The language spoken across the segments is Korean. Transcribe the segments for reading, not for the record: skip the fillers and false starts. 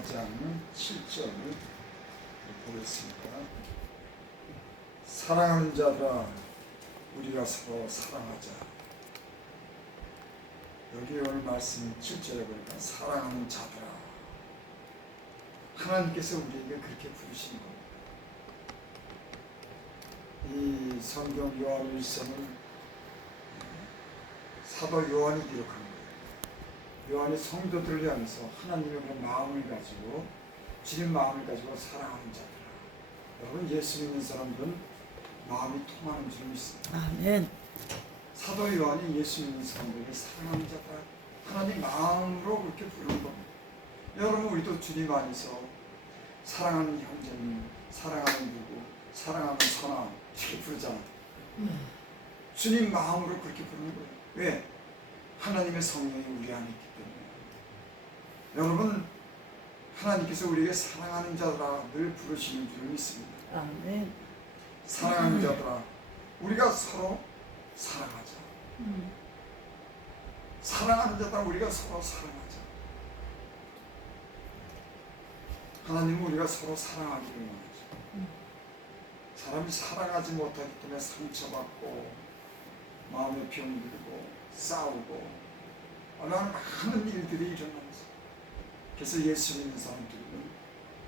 4장 7절을 보겠습니다. 사랑하는 자들아 우리가 서로 사랑하자. 여기 오늘 말씀 7절에 보니까 사랑하는 자들아, 하나님께서 우리에게 그렇게 부르신 겁니다. 이 성경 요한일서는 사도 요한이 기록한 거예요. 요한이 성도들을 향해서 하나님의 그런 마음을 가지고, 주님 마음을 가지고 사랑하는 자들아. 여러분, 예수 믿는 사람들은 마음이 통하는 줄 믿습니다. 아멘. 사도 요한이 예수 믿는 사람들에게 사랑하는 자들아, 하나님 마음으로 그렇게 부르는 겁니다. 여러분, 우리도 주님 안에서 사랑하는 형제님, 사랑하는 누구, 사랑하는 선아 이렇게 부르잖아요. 주님 마음으로 그렇게 부르는 거예요. 왜? 하나님의 성령이 우리 안에 있기 때문에. 여러분, 하나님께서 우리에게 사랑하는 자들아 늘 부르시는 줄 믿습니다. 아멘. 사랑하는 자들아, 우리가 서로 사랑하자. 사랑하는 자들아, 우리가 서로 사랑하자. 하나님은 우리가 서로 사랑하기를 원하죠. 사람이 사랑하지 못하기 때문에 상처받고 마음에 병들고 싸우고 얼마나 많은 일들이 일어나면서, 그래서 예수 믿는 사람들은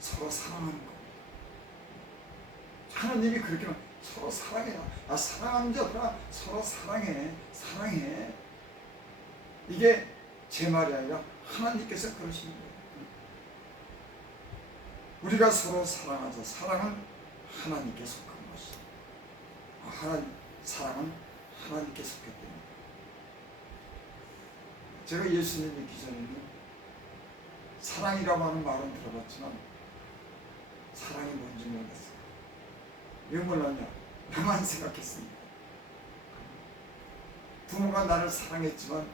서로 사랑하는 겁니다. 하나님이 그렇게 서로 사랑해라. 사랑하는 자들아 서로 사랑해. 사랑해. 이게 제 말이 아니라 하나님께서 그러시는 거예요. 우리가 서로 사랑하자. 사랑은 하나님께 속한 것이죠. 사랑은 하나님께 속했기 때문에. 제가 예수님 믿기 전에는 사랑이라고 하는 말은 들어봤지만 사랑이 뭔지 몰랐어요. 왜 몰랐냐? 나만 생각했습니다. 부모가 나를 사랑했지만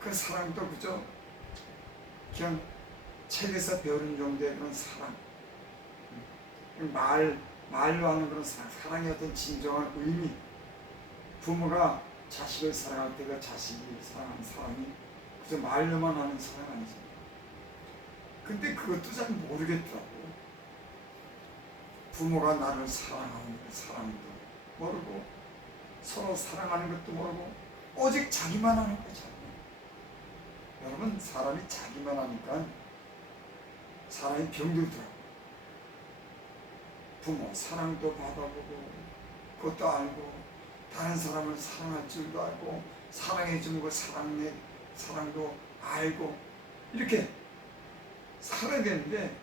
그 사랑도 그저 그냥 책에서 배우는 정도의 그런 사랑, 말로 하는 그런 사랑의 어떤 진정한 의미, 부모가 자식을 사랑할 때 그 자식이 사랑하는 사랑이 그저 말로만 하는 사랑 아니죠. 근데 그것도 잘 모르겠더라고요. 부모가 나를 사랑하는 그 사랑도 모르고, 서로 사랑하는 것도 모르고, 오직 자기만 하는 거죠. 여러분, 사람이 자기만 하니까 사람이 병들더라고요. 부모 사랑도 받아보고, 그것도 알고, 다른 사람을 사랑할 줄도 알고, 사랑해주는 거 사랑도 알고, 이렇게 살아야 되는데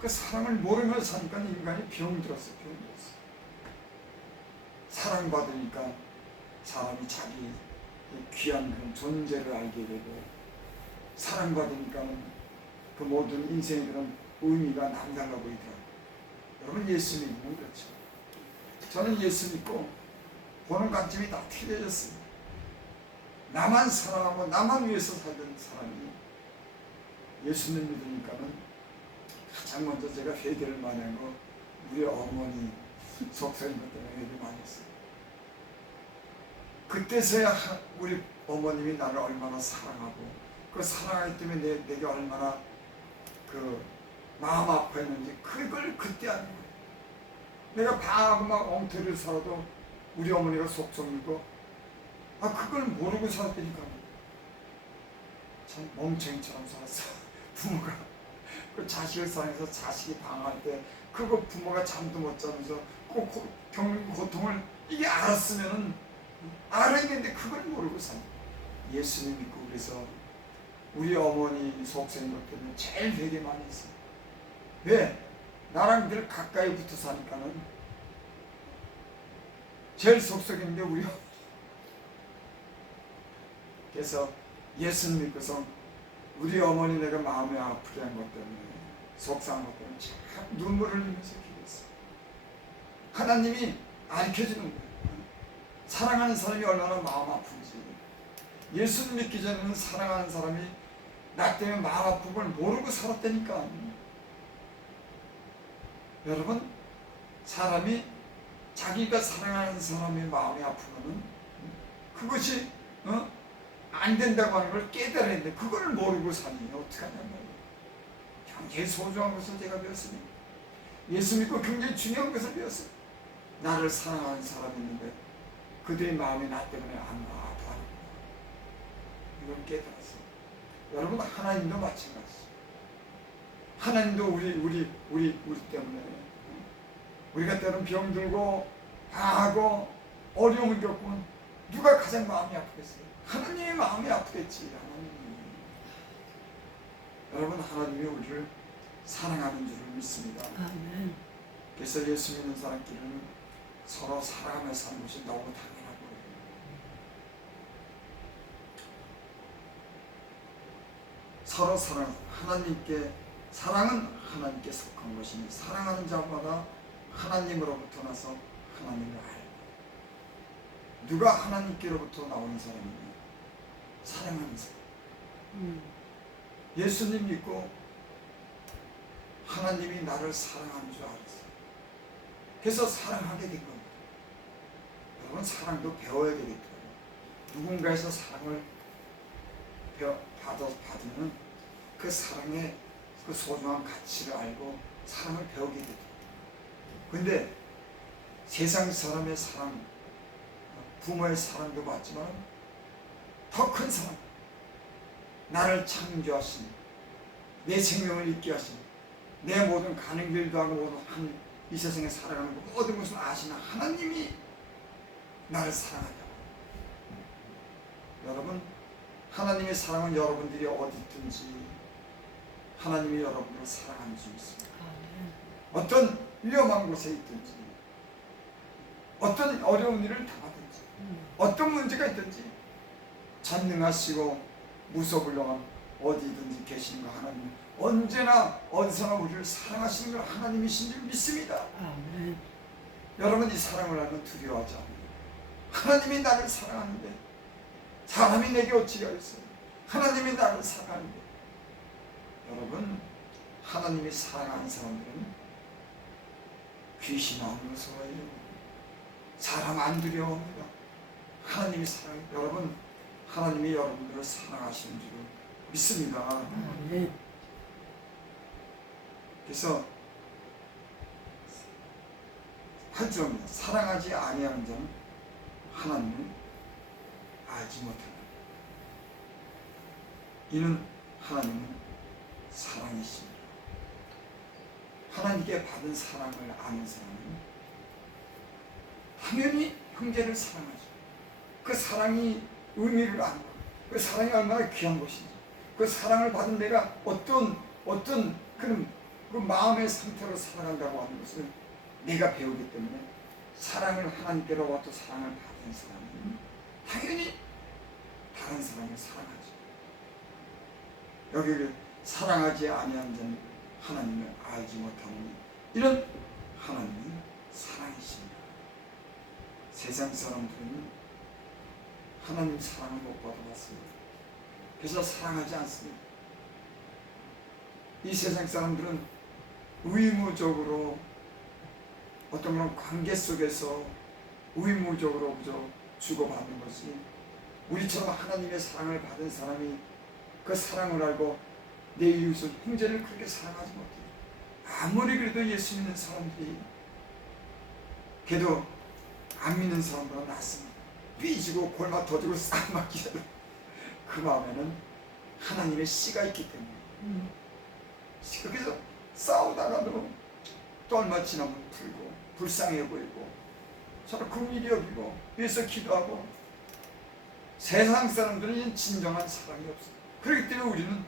그 사랑을 모르면서 사니까 인간이 병들었어요. 사랑받으니까 사람이 자기 귀한 그런 존재를 알게 되고, 사랑받으니까는 그 모든 인생의 그런 의미가 남달라 보이더라고요. 여러분, 예수 믿으면 그렇죠. 저는 예수 믿고 보는 관점이 다 틀려졌습니다. 나만 사랑하고 나만 위해서 살던 사람이 예수님 믿으니까는 가장 먼저 제가 회개를 많이 한 거, 우리 어머니 속썩인 것 때문에 회개 많이 했어요. 그때서야 우리 어머님이 나를 얼마나 사랑하고, 그 사랑하기 때문에 내게 얼마나 그 마음 아파했는지 그걸 그때 아는 거예요. 내가 방하고 막 엉터리를 살아도 우리 어머니가 속썩이고, 그걸 모르고 살았다니까. 참 멍청이처럼 살았어. 부모가 그 자식을 사랑해서 자식이 방할 때 그거 부모가 잠도 못 자면서 꼭 겪는 고통을 이게 알았으면은 알았는데 그걸 모르고 산. 예수님 믿고 그래서 우리 어머니 속썩인 것 때문에 제일 회개 많이 했어요. 왜? 나랑 늘 가까이 붙어 사니까는 제일 속썩이는 게 우리 어머니. 그래서 예수님 믿고서 우리 어머니 내가 마음이 아프게 한 것 때문에, 속상한 것 때문에 참 눈물을 흘리면서 기도했어요. 하나님이 가르쳐주는 거예요. 사랑하는 사람이 얼마나 마음 아픈지. 예수님 믿기 전에는 사랑하는 사람이 나 때문에 마음 아픈 걸 모르고 살았다니까. 여러분, 사람이 자기가 사랑하는 사람의 마음이 아프면은 그것이 안 된다고 하는 걸 깨달아야 되는데 그걸 모르고 사니 어떡하냔 말이에요. 굉장히 소중한 것을 제가 배웠습니다. 예수 믿고 굉장히 중요한 것을 배웠어요. 나를 사랑하는 사람이 있는데 그들의 마음이 나 때문에 아무도 아니구나. 이걸 깨달았어요. 여러분, 하나님도 마찬가지죠. 하나님도 우리 때문에 우리가 때로는 병들고 방하고 어려움을 겪으면 누가 가장 마음이 아프겠어요? 하나님의 마음이 아프겠지. 하나님이. 여러분, 하나님이 우리를 사랑하는 줄을 믿습니다. 아멘. 그래서 예수 믿는 사람끼리는 서로 사랑하며 사는 것이 너무 당연하고, 서로 사랑은 하나님께 속한 것이니 사랑하는 자마다 하나님으로부터 나서 하나님을 알고. 누가 하나님께로부터 나오는 사람이냐? 사랑하는 사람. 예수님 믿고 하나님이 나를 사랑하는 줄 알았어요. 그래서 사랑하게 된 겁니다. 여러분, 사랑도 배워야 되겠더라고요. 누군가에서 사랑을 받으면 그 사랑의 그 소중한 가치를 알고 사랑을 배우게 되더라고요. 근데 세상 사람의 사랑, 부모의 사랑도 받지만 더 큰 사랑, 나를 창조하신, 내 생명을 있게 하신, 내 모든 가는 길도 하고 모든 이 세상에 살아가는 모든 것을 아시는 하나님이 나를 사랑한다고. 여러분, 하나님의 사랑은 여러분들이 어디 있든지 하나님이 여러분을 사랑하는 줄 믿습니다. 어떤 위험한 곳에 있든지, 어떤 어려운 일을 당하든지, 어떤 문제가 있든지 전능하시고 무소불능한 어디든지 계시는 거 하나님, 언제나 어디서나 우리를 사랑하시는 걸 하나님이신 줄 믿습니다. 아멘. 여러분, 이 사랑을 알면 두려워하지 않아요. 하나님이 나를 사랑하는데 사람이 내게 어찌 하겠어요? 하나님이 나를 사랑하는데. 여러분, 하나님이 사랑하는 사람들은 귀신 안 무서워해요. 사람 안 두려워합니다. 하나님이 사랑해요. 여러분, 하나님이 여러분들을 사랑하시는 줄 믿습니다. 아멘. 그래서 8절입니다. 사랑하지 아니하는 자는 하나님을 알지 못한다. 이는 하나님은 사랑이십니다. 하나님께 받은 사랑을 아는 사람은 당연히 형제를 사랑하죠. 그 사랑이 의미를 아는 것, 그 사랑이 얼마나 귀한 것인지, 그 사랑을 받은 내가 어떤 그런 그 마음의 상태로 살아간다고 하는 것을 내가 배우기 때문에, 사랑을 하나님께로부터 사랑을 받은 사람은 당연히 다른 사람을 사랑하죠. 여기를 사랑하지 아니한 자는 하나님을 알지 못하느니 이런 하나님이 사랑이십니다. 세상 사람들은 하나님 사랑을 못 받아봤습니다. 그래서 사랑하지 않습니다. 이 세상 사람들은 의무적으로 어떤 그런 관계 속에서 의무적으로 주고받는 것이, 우리처럼 하나님의 사랑을 받은 사람이 그 사랑을 알고 내 이웃을, 형제를 그렇게 사랑하지 못해요. 아무리 그래도 예수 믿는 사람들이 걔도 안 믿는 사람보다 낫습니다. 삐지고 골마 터지고 싸움하기라도 그 마음에는 하나님의 씨가 있기 때문에 그래서 싸우다가도 또 얼마 지나면 풀고 불쌍해 보이고 서로 긍휼히 여기고 위해서 기도하고, 세상 사람들은 진정한 사랑이 없어요. 그렇기 때문에 우리는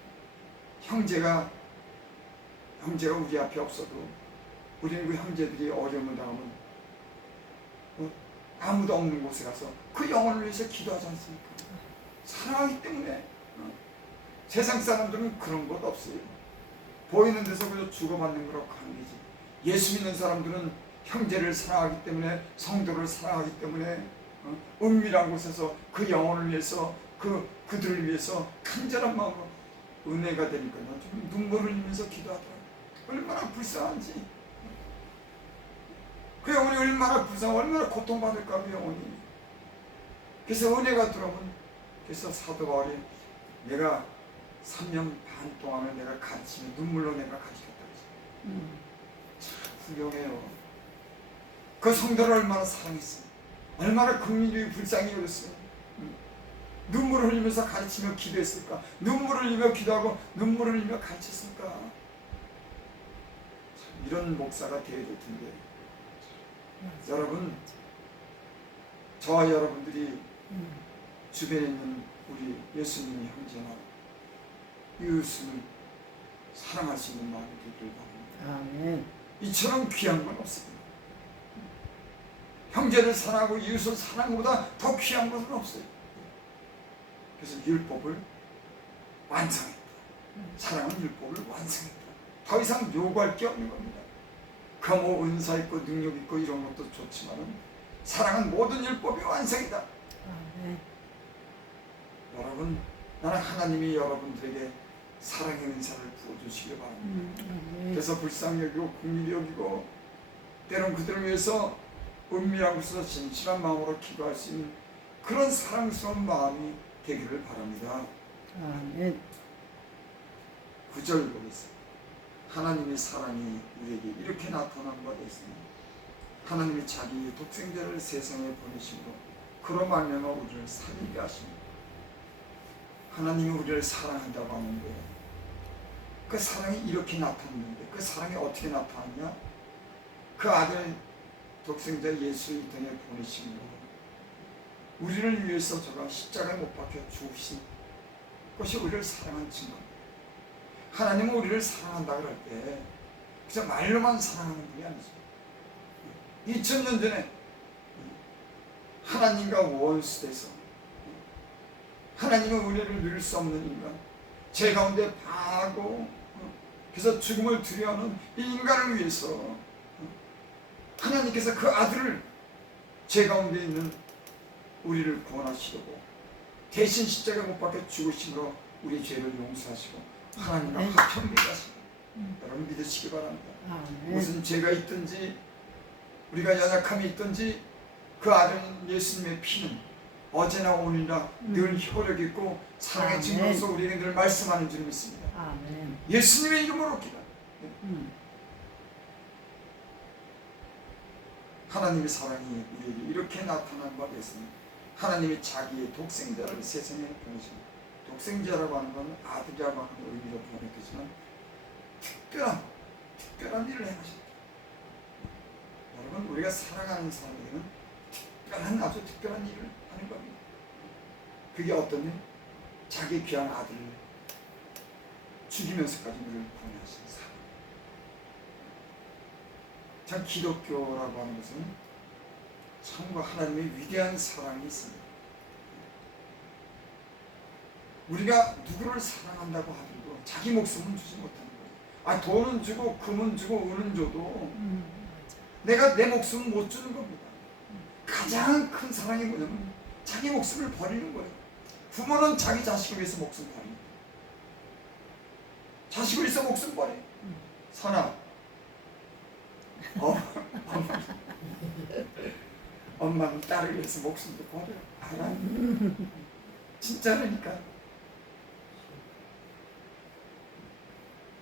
형제가 우리 앞에 없어도 우리는 그 형제들이 어려움을 당하면 아무도 없는 곳에 가서 그 영혼을 위해서 기도하지 않습니까? 사랑하기 때문에. 세상 사람들은 그런 것 없어요. 보이는 데서 그저 주고받는 거라고 하는 거지. 예수 믿는 사람들은 형제를 사랑하기 때문에, 성도를 사랑하기 때문에 은밀한 곳에서 그 영혼을 위해서, 그들을 위해서 간절한 마음으로 은혜가 되니까요, 좀 눈물을 흘리면서 기도하더라고요. 얼마나 불쌍한지. 그 영혼이 얼마나 불쌍하고 얼마나 고통받을까, 그 영혼이. 그래서 은혜가 들어오면, 그래서 사도 바울이 내가 3년 반 동안을 내가 가르치며 눈물로 내가 가르쳤다. 훌륭해요. 그 성도를 얼마나 사랑했어요. 얼마나 긍휼히 불쌍히 여겼어요. 눈물을 흘리면서 가르치며 기도했을까? 눈물을 흘리며 기도하고 눈물을 흘리며 가르쳤을까? 이런 목사가 되어야 될 텐데. 여러분, 저와 여러분들이 주변에 있는 우리 예수님의 형제나 이웃을 사랑할 수 있는 마음이 되길 바랍니다. 아멘. 이처럼 귀한 건 없습니다. 형제를 사랑하고 이웃을 사랑하는 것보다 더 귀한 것은 없어요. 그래서 율법을 완성했다. 사랑은 율법을 완성했다. 더 이상 요구할 게 없는 겁니다. 그 뭐 은사 있고 능력 있고 이런 것도 좋지만은 사랑은 모든 율법이 완성이다. 아멘. 여러분, 나는 하나님이 여러분들에게 사랑의 은사를 부어주시기 바랍니다. 그래서 불쌍히 여기고 긍휼히 여기고 때론 그들을 위해서 은밀한 곳에서 진실한 마음으로 기도할 수 있는 그런 사랑스러운 마음이 되기를 바랍니다. 아멘. 9절 보겠습니다. 하나님의 사랑이 우리에게 이렇게 나타난 바 됐습니다. 하나님이 자기 독생자를 세상에 보내심으로 그로 말미암아 우리를 살리게 하십니다. 하나님이 우리를 사랑한다고 하는데 그 사랑이 이렇게 나타났는데 그 사랑이 어떻게 나타났냐? 그 아들 독생자 예수를 이 땅에 보내심으로 우리를 위해서 저가 십자가에 못 박혀 죽으신 것이 우리를 사랑한 증거입니다. 하나님은 우리를 사랑한다 그럴 때 그냥 말로만 사랑하는 분이 아니죠. 2000년 전에 하나님과 원수돼서 하나님은 은혜를 누릴 수 없는 인간, 죄 가운데 파고 그래서 죽음을 두려워하는 이 인간을 위해서 하나님께서 그 아들을 죄 가운데 있는 우리를 구원하시려고 대신 십자가에 못 박혀 죽으심으로 우리 죄를 용서하시고 하나님과 화평케 하시고 여러분 믿으시기 바랍니다. 무슨 죄가 있든지 우리가 연약함이 있든지 그 아들 예수님의 피는 어제나 오늘이나 늘 효력 있고 사랑의 증거로서 우리에게 늘 말씀하는 줄 믿습니다. 아멘. 예수님의 이름으로 기도. 하나님의 사랑이 우리에게 이렇게 나타난 바 됐습니다. 하나님이 자기의 독생자를 세상에 보내십니다. 독생자라고 하는 건 아들이라고 하는 의미로 번역되지만 특별한 일을 행하셨다. 여러분, 우리가 사랑하는 사람에게는 아주 특별한 일을 하는 겁니다. 그게 어떤 일? 자기 귀한 아들을 죽이면서까지 우리를 구원하신 사랑. 참 기독교라고 하는 것은 참과 하나님의 위대한 사랑이 있습니다. 우리가 누구를 사랑한다고 하더라도 자기 목숨은 주지 못하는 거예요. 돈은 주고 금은 주고 은은 줘도 내가 내 목숨은 못 주는 겁니다. 가장 큰 사랑이 뭐냐면 자기 목숨을 버리는 거예요. 부모는 자기 자식을 위해서 목숨 버립니다. 자식을 위해서 목숨 버려요. 선아, 엄마는 딸을 위해서 목숨도 버려요. 알아? 진짜라니까.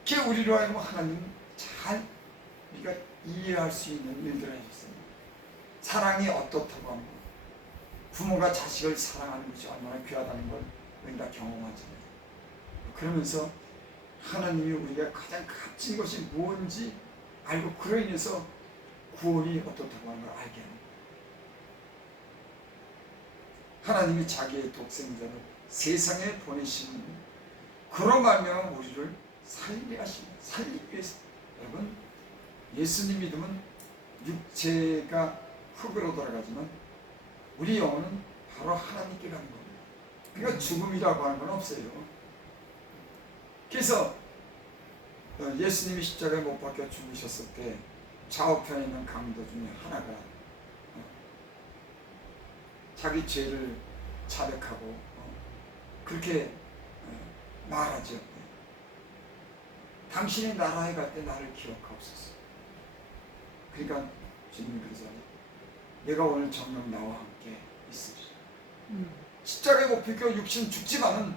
그게 우리로 하여금 하나님 잘 우리가 이해할 수 있는 일들을 해줬습니다. 사랑이 어떻다고 하는 것, 부모가 자식을 사랑하는 것이 얼마나 귀하다는 걸 우리는 다 경험하잖아요. 그러면서 하나님이 우리가 가장 값진 것이 무엇인지 알고 그로 인해서 구원이 어떻다고 하는 걸 알게 합니다. 하나님이 자기의 독생자를 세상에 보내시는 그런 말미암아 우리를 살리게 하십니다. 살리기 위해서. 여러분, 예수님 믿으면 육체가 흙으로 돌아가지만 우리 영혼은 바로 하나님께 가는 겁니다. 그러니까 죽음이라고 하는 건 없어요. 그래서 예수님이 십자가에 못 박혀 죽으셨을 때 좌우편에 있는 강도 중에 하나가 자기 죄를 자백하고 그렇게 말하죠. 당신이 나라에 갈 때 나를 기억하옵소서. 그러니까 주님이 그러잖아요. 내가 오늘 정녕 나와 함께 있으리라. 십자가에 못 박혀 육신 죽지만은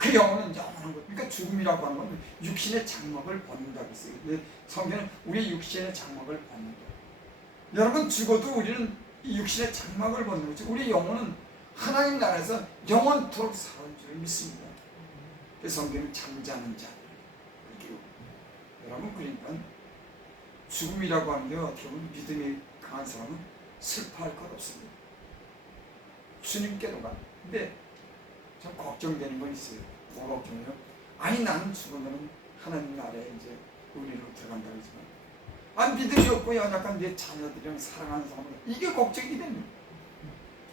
그 영혼은 영원한 것. 그러니까 죽음이라고 하는 건 육신의 장막을 벗는다고 했어요. 성경은 우리의 육신의 장막을 벗는다. 여러분, 죽어도 우리는 이 육신의 장막을 벗는 거지. 우리 영혼은 하나님 나라에서 영원토록 사는 줄 믿습니다. 그 성경은 잠자는 자. 여러분, 그러니까 죽음이라고 하는 게 어떻게 보면 믿음이 강한 사람은 슬퍼할 것 없습니다. 주님께로 가. 근데 좀 걱정되는 건 있어요. 뭐가 걱정해요? 아니, 나는 죽으면 하나님 나라에 이제 우리로 들어간다고 하지만, 믿음이 없고 연약한 내 자녀들이랑 사랑하는 사람은 이게 걱정이 됩니다.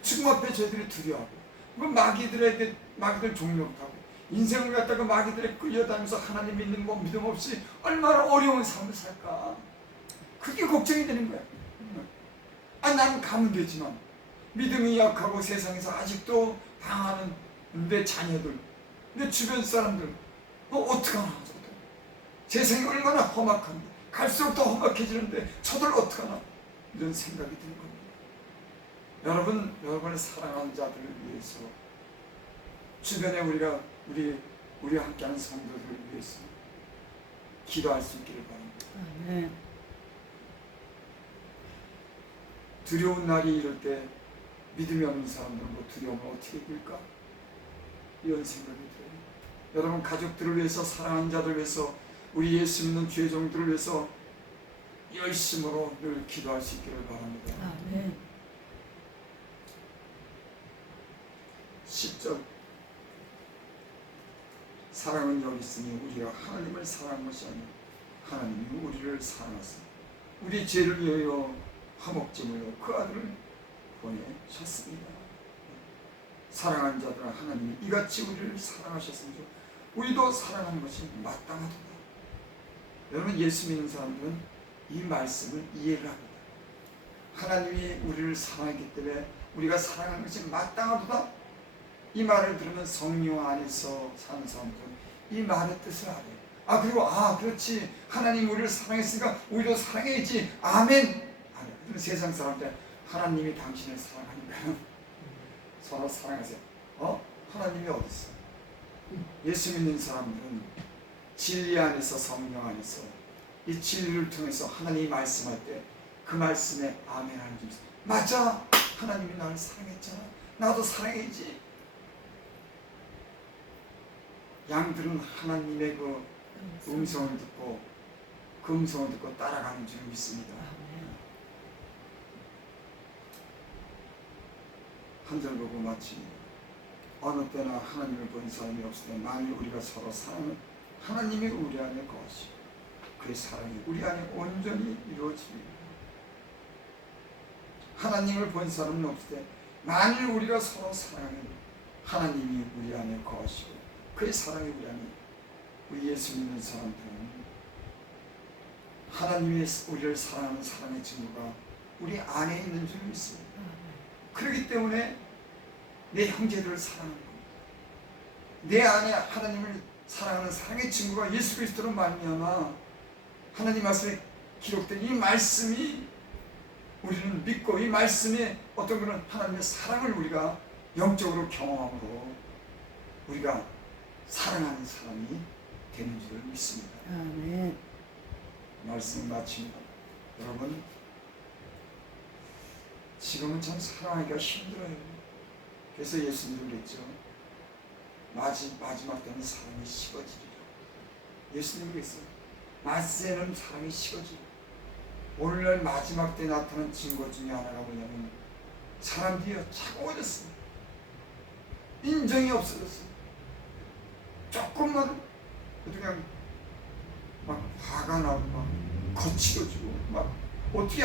죽음 앞에 저희들이 두려워하고, 마귀들 종력하고, 인생을 갖다가 마귀들에 끌려다니면서 하나님 믿는 뭐 믿음 없이 얼마나 어려운 삶을 살까. 그게 걱정이 되는 거야. 나는 가면 되지만 믿음이 약하고 세상에서 아직도 당하는 내 자녀들, 내 주변 사람들, 어떡하나. 세상이 얼마나 험악한데, 갈수록 더 험악해지는데 저들 어떡하나. 이런 생각이 드는 겁니다. 여러분의 사랑하는 자들을 위해서, 주변에 우리 함께하는 성도들을 위해서 기도할 수 있기를 바랍니다. 네. 두려운 날이 이럴 때 믿음이 없는 사람들은 뭐 두려움을 어떻게 이길까? 이런 생각이 들어요. 여러분, 가족들을 위해서, 사랑하는 자들을 위해서, 우리 예수 믿는 주의 종들을 위해서 열심으로 늘 기도할 수 있기를 바랍니다. 네. 10절, 사랑은 여기 있으니 우리가 하나님을 사랑한 것이 아니라 하나님이 우리를 사랑하사 우리 죄를 위하여 화목제물로 그 아들을 보내셨습니다. 사랑하는 자들아, 하나님이 이같이 우리를 사랑하셨으니 우리도 사랑하는 것이 마땅하도다. 여러분, 예수 믿는 사람들은 이 말씀을 이해를 합니다. 하나님이 우리를 사랑했기 때문에 우리가 사랑하는 것이 마땅하도다. 이 말을 들으면 성령 안에서 사는 사람들은 이 말의 뜻을 알아요. 그리고 그렇지, 하나님 우리를 사랑했으니까 우리도 사랑해야지. 아멘. 세상 사람들, 하나님이 당신을 사랑하니까요, 서로 사랑하세요. 하나님이 어디 있어? 예수 믿는 사람들은 진리 안에서, 성령 안에서 이 진리를 통해서 하나님이 말씀할 때 그 말씀에 아멘 하는 줄. 맞아, 하나님이 나를 사랑했잖아, 나도 사랑해야지. 양들은 하나님의 그 음성을 듣고, 그 음성을 듣고 따라가는 줄 믿습니다. 한 절 보고 마칩니다. 어느 때나 하나님을 본 사람이 없을 때 만일 우리가 서로 사랑하면 하나님이 우리 안에 거하시고 그의 사랑이 우리 안에 온전히 이루어집니다. 하나님을 본 사람은 없을 때 만일 우리가 서로 사랑하면 하나님이 우리 안에 거하시고 그의 사랑이 우리 안에, 우리 예수 믿는 사람들은 하나님이 우리를 사랑하는 사랑의 증거가 우리 안에 있는 줄 믿습니다. 그렇기 때문에 내 형제들을 사랑하는 겁니다. 내 안에 하나님을 사랑하는 사랑의 증거가 예수 그리스도로 말미암아 하나님 말씀에 기록된 이 말씀이 우리는 믿고, 이 말씀에 어떤 그런 하나님의 사랑을 우리가 영적으로 경험함으로 우리가 사랑하는 사람이 되는 줄 믿습니다. 아멘. 말씀 마칩니다. 여러분, 지금은 참 사랑하기가 힘들어요. 그래서 예수님도 그랬죠. 마지막 때는 사랑이 식어지리라. 예수님이 그랬어요. 마지막에는 사랑이 식어지리라. 오늘날 마지막 때 나타난 증거 중에 하나가 뭐냐면 사람들이 차가워졌어요. 인정이 없어졌어요. 조금만 그냥 막 화가 나고 막 거칠어지고 막 어떻게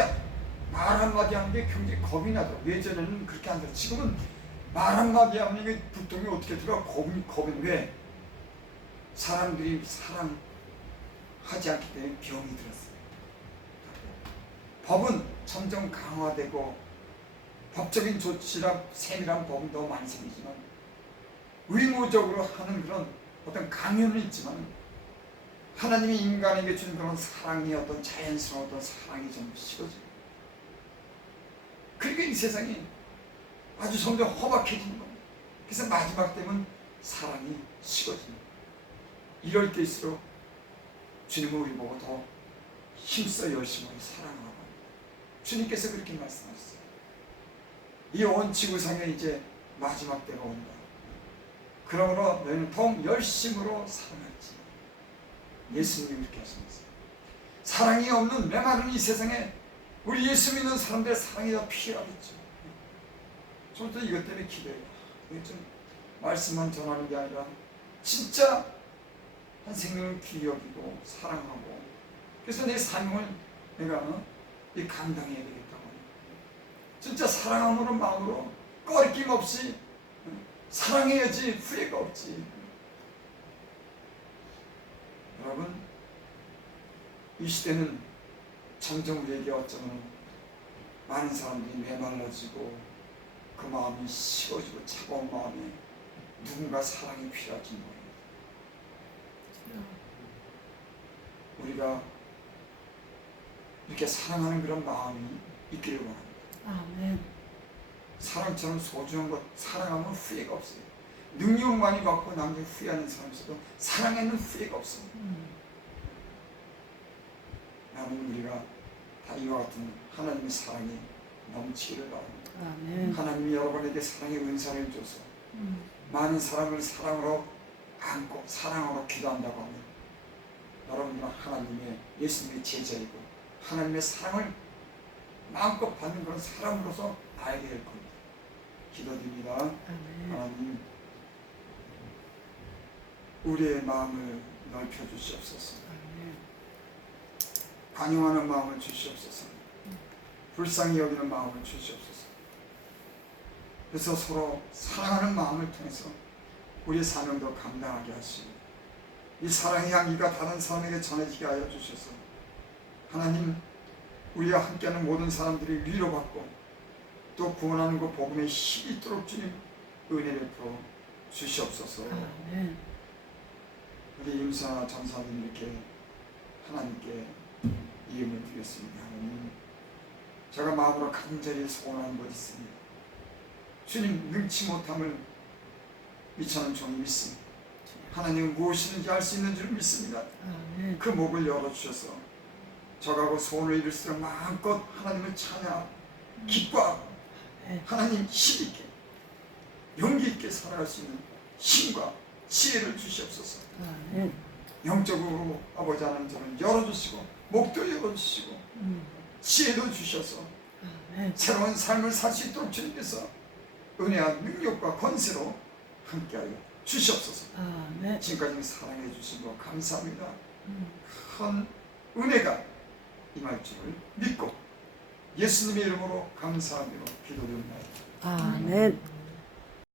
말 한마디 하는 게 굉장히 겁이 나더라고요. 예전에는 그렇게 안 들어요. 지금은 말 한마디 하면 이게 불똥이 어떻게 들어가? 겁이. 왜? 사람들이 사랑하지 않기 때문에 병이 들었어요. 법은 점점 강화되고 법적인 조치랑 세밀한 법은 더 많이 생기지만 의무적으로 하는 그런 어떤 강요는 있지만 하나님이 인간에게 주는 그런 사랑이, 어떤 자연스러운 어떤 사랑이 좀 식어져요. 그러니까 이 세상이 아주 점점 험악해지는 겁니다. 그래서 마지막 때면 사랑이 식어집니다. 이럴 때일수록 주님은 우리 보고 더 힘써 열심히 사랑하라고 합니다. 주님께서 그렇게 말씀하셨어요. 이 온 지구상에 이제 마지막 때가 온다. 그러므로 너희는 더욱 열심으로 사랑할지. 예수님이 그렇게 하셨습니다. 사랑이 없는 메마른 이 세상에 우리 예수 믿는 사람들의 사랑이 더 필요하겠죠. 저도 이것 때문에 기도해요. 이게 좀 말씀만 전하는 게 아니라 진짜 한 생명을 귀히 여기고 사랑하고, 그래서 내 사명을 내가 이 감당해야 되겠다고. 진짜 사랑함으로 마음으로 꺼리낌 없이 사랑해야지 후회가 없지. 여러분, 이 시대는 점점 우리에게 어쩌면 많은 사람들이 메말라지고 그 마음이 식어지고 차가운 마음에 누군가 사랑이 필요하신 거예요. 우리가 이렇게 사랑하는 그런 마음이 있기를 원합니다. 아멘. 사랑처럼 소중한 것, 사랑하면 후회가 없어요. 능력 많이 받고 나중에 후회하는 사람 있어도 사랑에는 후회가 없어요. 나는 우리가 다 이와 같은 하나님의 사랑이 넘치기를 바랍니다. 아멘. 하나님이 여러분에게 사랑의 은사를 줘서 많은 사람을 사랑으로 안고 사랑으로 기도한다고 하면 여러분들은 하나님의 예수님의 제자이고 하나님의 사랑을 마음껏 받는 그런 사람으로서 알게 될 겁니다. 기도드립니다. 아멘. 하나님, 우리의 마음을 넓혀 주시옵소서. 아멘. 관용하는 마음을 주시옵소서. 불쌍히 여기는 마음을 주시옵소서. 그래서 서로 사랑하는 마음을 통해서 우리의 사명도 감당하게 하시고 이 사랑의 향기가 다른 사람에게 전해지게 하여 주셔서 하나님, 우리와 함께하는 모든 사람들이 위로받고 또 구원하는 그 복음에 힘이 있도록 주님 은혜를 베풀어 주시옵소서. 아멘. 우리 임사 전사님 이렇게 하나님께 이음을 드렸습니다. 하나님, 제가 마음으로 간절히 소원하는 것이 있습니다. 주님, 능치 못함을 미처는 종이 믿습니다. 하나님은 무엇이든지 할 수 있는 줄 믿습니다. 아멘. 그 목을 열어주셔서 저가고 소원을 이룰수록 마음껏 하나님을 찬양, 기뻐하고 하나님 힘있게 용기 있게 살아갈 수 있는 힘과 지혜를 주시옵소서. 아멘. 영적으로 아버지 하나님 저를 열어주시고 목도 열어주시고 지혜도 주셔서 아멘. 새로운 삶을 살 수 있도록 주님께서 은혜와 능력과 권세로 함께하여 주시옵소서. 아멘. 지금까지 사랑해 주신 거 감사합니다. 큰 은혜가 임할 줄을 믿고 예수님의 이름으로 감사하며 기도드립니다. 아멘.